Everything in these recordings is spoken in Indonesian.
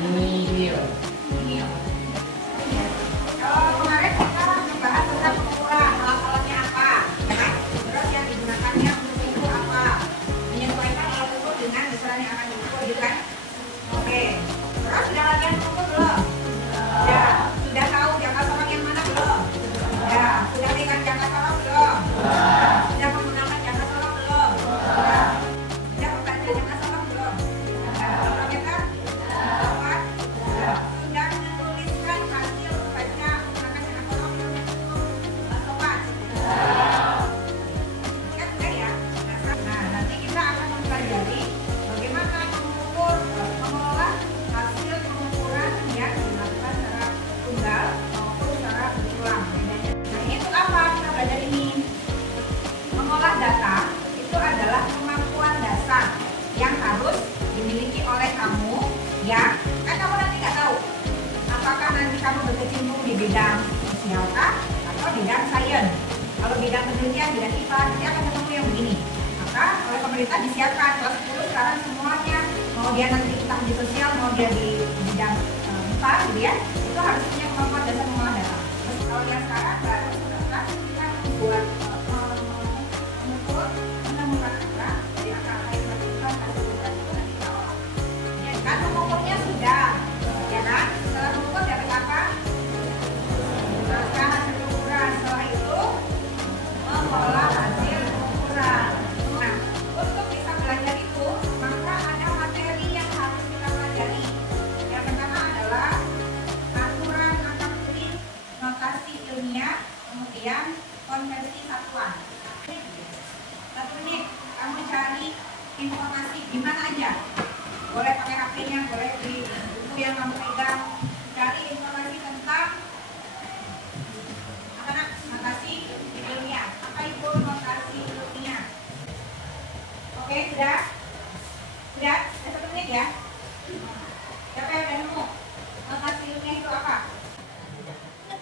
Mil. Kalau kemarin kita membahas tentang pengukuran alat-alatnya apa, ya kan? Terus yang digunakannya untuk mengukur apa, menyesuaikan alat ukur dengan besaran yang akan diukur, gitu kan? Oke. Terus sudah latihan mengukur belum? Ya. Sudah tahu jangka tolak yang mana belum? Ya. Sudah pegang jangka tolak belum? Sudah menggunakan jangka tolak belum? Ya. Sudah membaca jangka tolak belum? Parameter 8. Sudah menuliskan hasil baca menggunakan jangka tolak belum? Sobat. Kan sudah ya? Nah, nanti kita akan mempelajari bagaimana mengukur, mengolah hasil pengukuran yang dilakukan secara tunggal maupun secara berulang. Nah, itu apa kita belajar ini? Mengolah data itu adalah kemampuan dasar yang harus dimiliki oleh kamu, ya. Kan kamu nanti nggak tahu apakah nanti kamu berkecimpung di bidang sosial kah atau bidang sains. Kalau bidang penelitian, bidang IPA, nanti akan ketemu yang begini. Maka oleh pemerintah disiapkan kelas 10 sekarang semuanya, mau dia nanti entah di sosial, mau dia di bidang IPA, gitu ya, itu harus punya kemampuan dasar mengolah data. Terus kalau yang sekarang baru kelas kita membuat mengukur, menemukan angka, jadi angka yang menentukan hasil ujian itu nanti kita olah. Ya kan, mengukurnya sudah, ya kan? Setelah mengukur dapat apa? Maka hasil pengukuran. Setelah itu mengolah hasil pengukuran. Nah, untuk bisa belajar itu, maka ada materi yang harus kita pelajari. Yang pertama adalah aturan angka tulis, notasi ilmiah, kemudian konversi satuan. 1 menit, kamu cari informasi di mana aja. Boleh pakai HP-nya, boleh di buku yang kamu pegang. Cari informasi tentang apa nak? Notasi ilmiah. Apa itu notasi ilmiah? Oke, sudah? Sudah? Sudah 1 menit ya? Siapa yang udah nemu? Notasi ilmiah itu apa?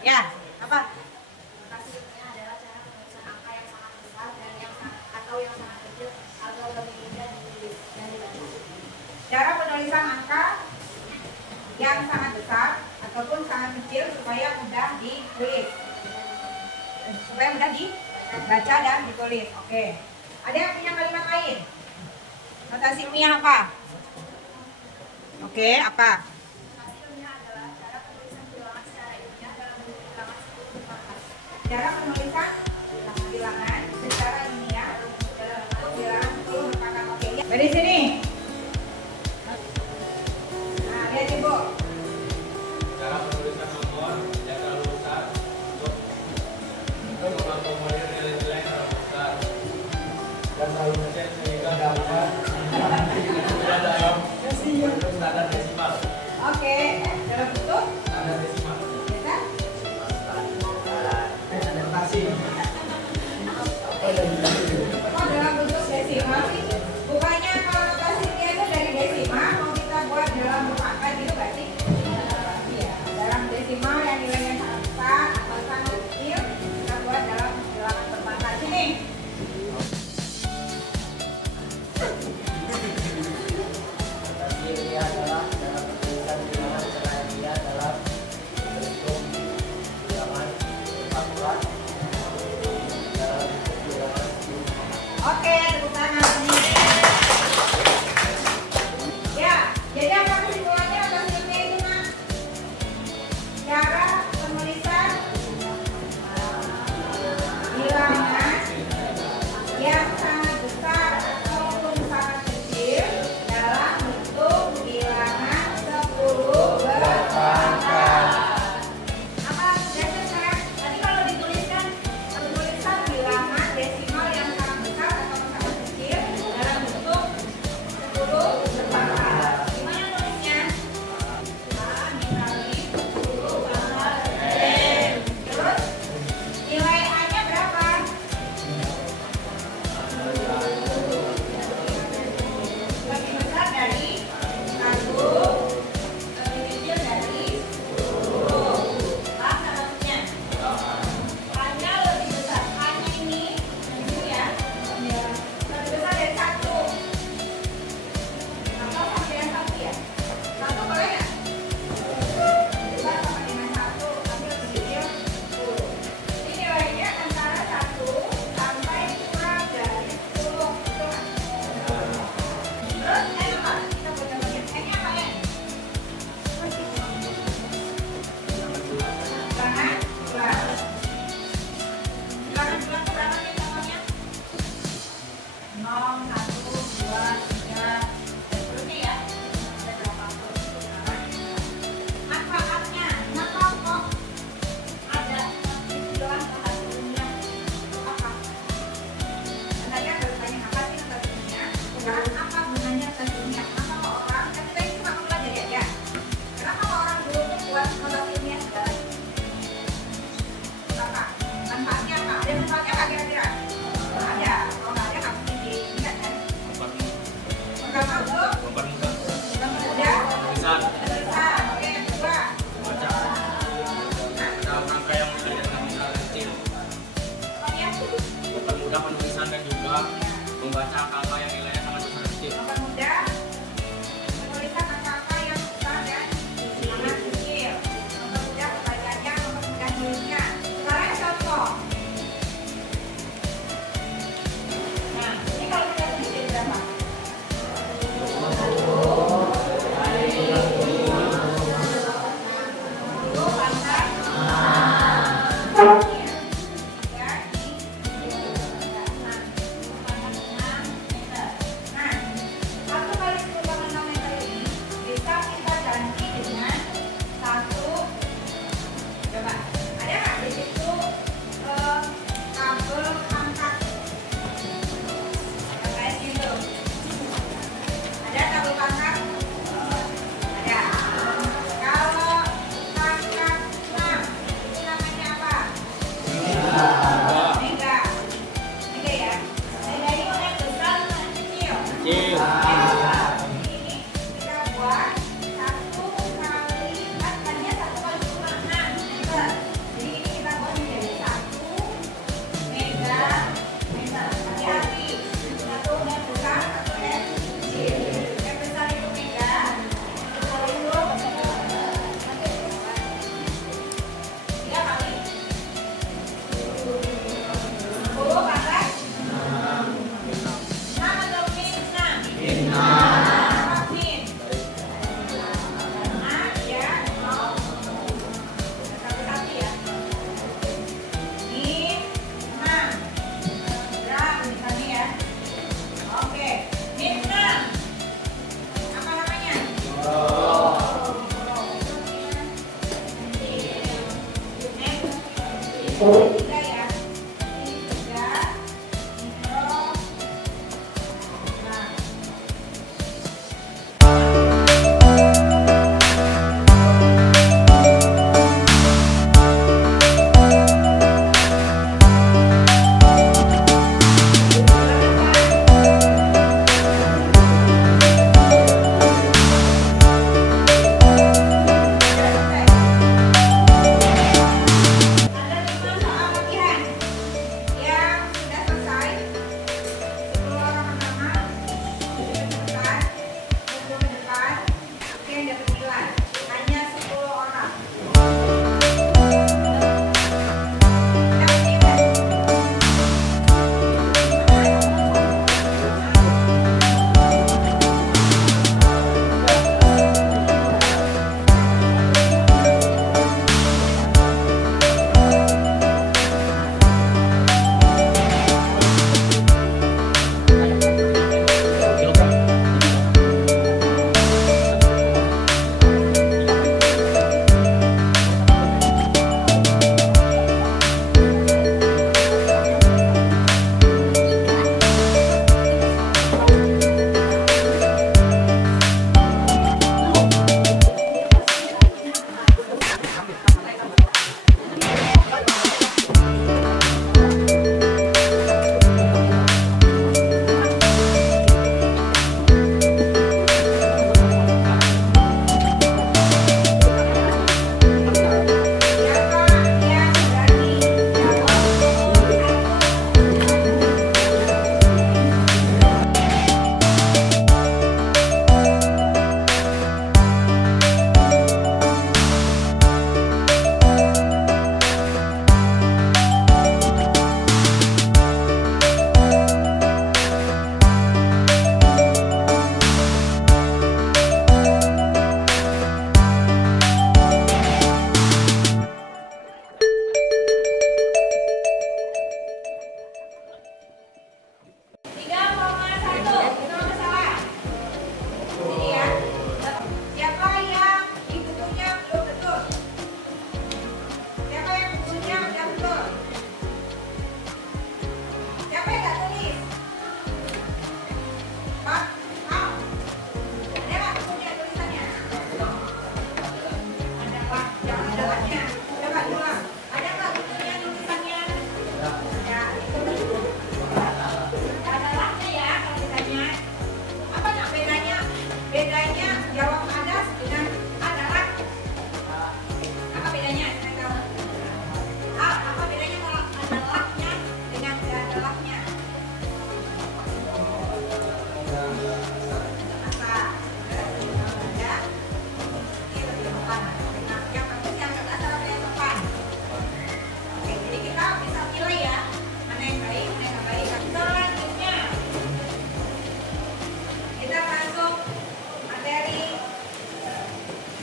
Ya, apa? Notasi ilmiah adalah cara penulisan angka yang sangat besar dan yang atau yang sangat kecil agar lebih mudah ditulis dan dibaca. Cara penulisan angka yang sangat besar ataupun sangat kecil supaya mudah ditulis, supaya mudah dibaca dan ditulis. Oke. Ada yang punya kalimat lain? Notasi ilmiah apa? Oke, apa? Notasi ilmiah adalah cara penulisan bilangan secara ilmiah dalam bentuk bilangan 10 berpangkat. Cara penulisan bilangan secara ilmiah dalam bentuk bilangan 10 berpangkat. Oke, ya. Dari sini. Nah, lihat Ibu. Cara penulisan nomor yang terlalu besar untuk mengakomodir nilai-nilai yang terlalu besar dan terlalu kecil sehingga dapat tidak dalam bentuk standar desimal. Oke, dalam bentuk Standar desimal. kita Adaptasi. oh, dalam bentuk desimal sih. Bukannya kalau notasi ilmiah itu dari desimal mau kita buat dalam berpangkat gitu nggak sih? Iya, dalam desimal yang nilainya sangat besar atau sangat kecil kita buat dalam bilangan berpangkat. Sini. Notasi ilmiah adalah cara penulisan bilangan secara ilmiah dalam bentuk bilangan berpangkat dalam bentuk bilangan 10. Oke, tepuk tangan. Ya, jadi apa kesimpulannya notasi ilmiah itu, Nak? Cara penulisan bilangan yang sangat besar ataupun sangat kecil dalam bentuk bilangan 10 berpangkat. Apa sudah selesai? Tadi kalau dituliskan penulisan bilangan desimal yang sangat besar ataupun sangat kecil dalam bentuk 10 berpangkat. Gimana nulisnya?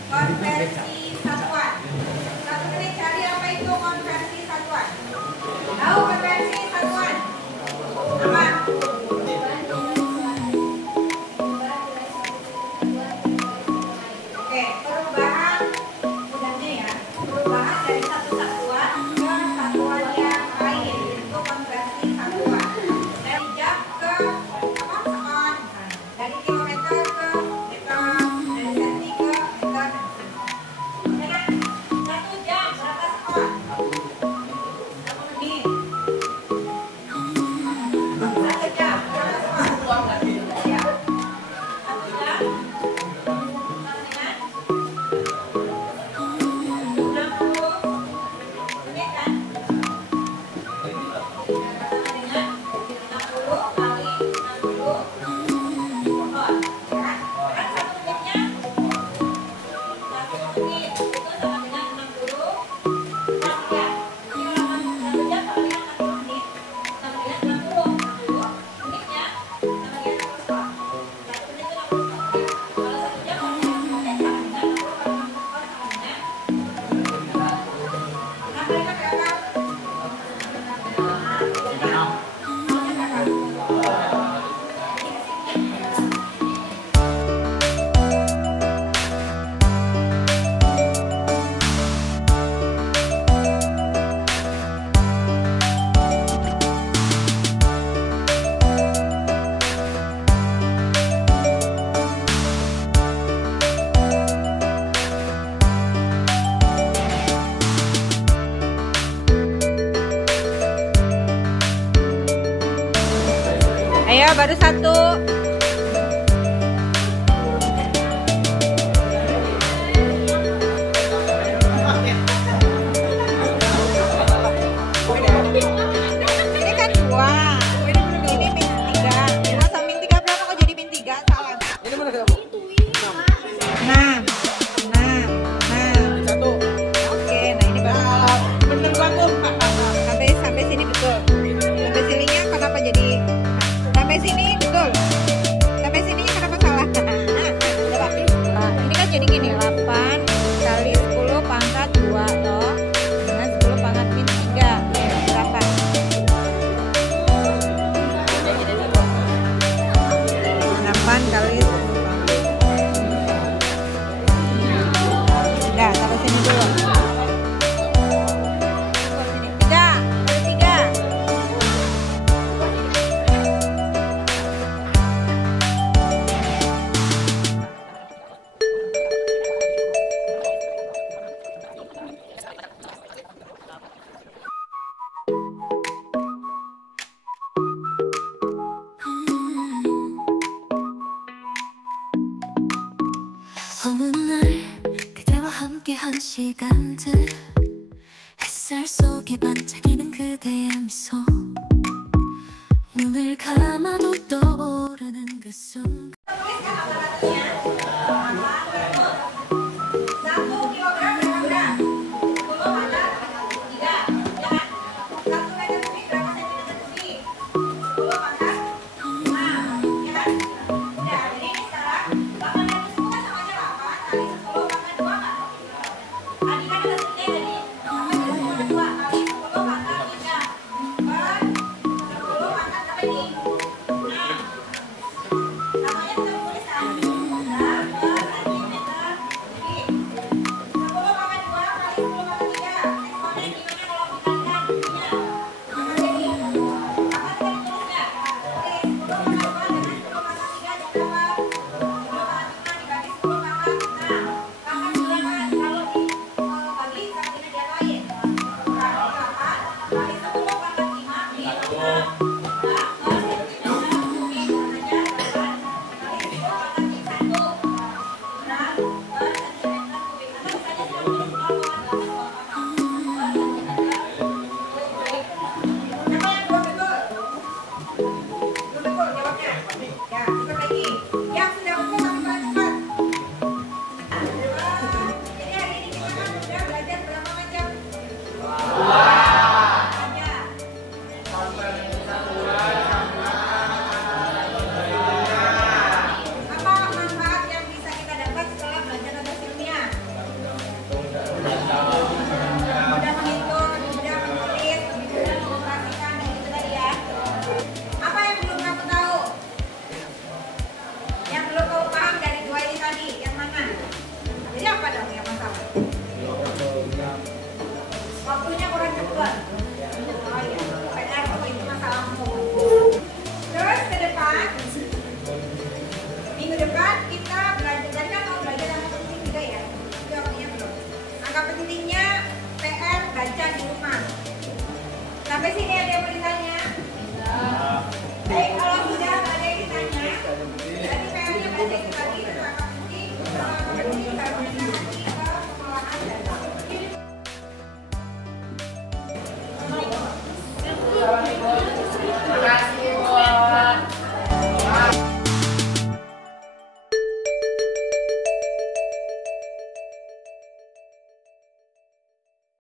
Konversi satuan. Satu menit cari apa itu konversi satuan. Oke, perubahan mudahnya ya. Perubahan dari satu satuan ke satuan yang lain itu konversi satuan. Dari jam ke apa? Sekon. Dari kilometer ke meter, dari senti ke meter. Oke kan? 1 jam berapa sekon? 1 menit. 1 jam berapa sekon? Ya. 1 jam. Ayo baru 1. Ini kan 2. Ini min 3. 5 sama min 3 berapa kok jadi min 3? Salah. Ini mana kita, Bu? 6. Oke, nah ini baru Bener banget. sampai sini betul. Sampai sininya kenapa jadi sampai sini betul. Sampai sininya kenapa salah? Coba. Nah, ini kan jadi gini, 8 kali 10 pangkat 2 toh dengan 10 pangkat min 3. Berapa? Delapan kali 10 pangkat. Udah, sampai sini dulu. 3, baru 3. 어느 날 그대와 함께한 시간들 햇살 속에 반짝이는 그대의 미소 눈을 감아도 떠오르는 그 순간 Tuliskan apa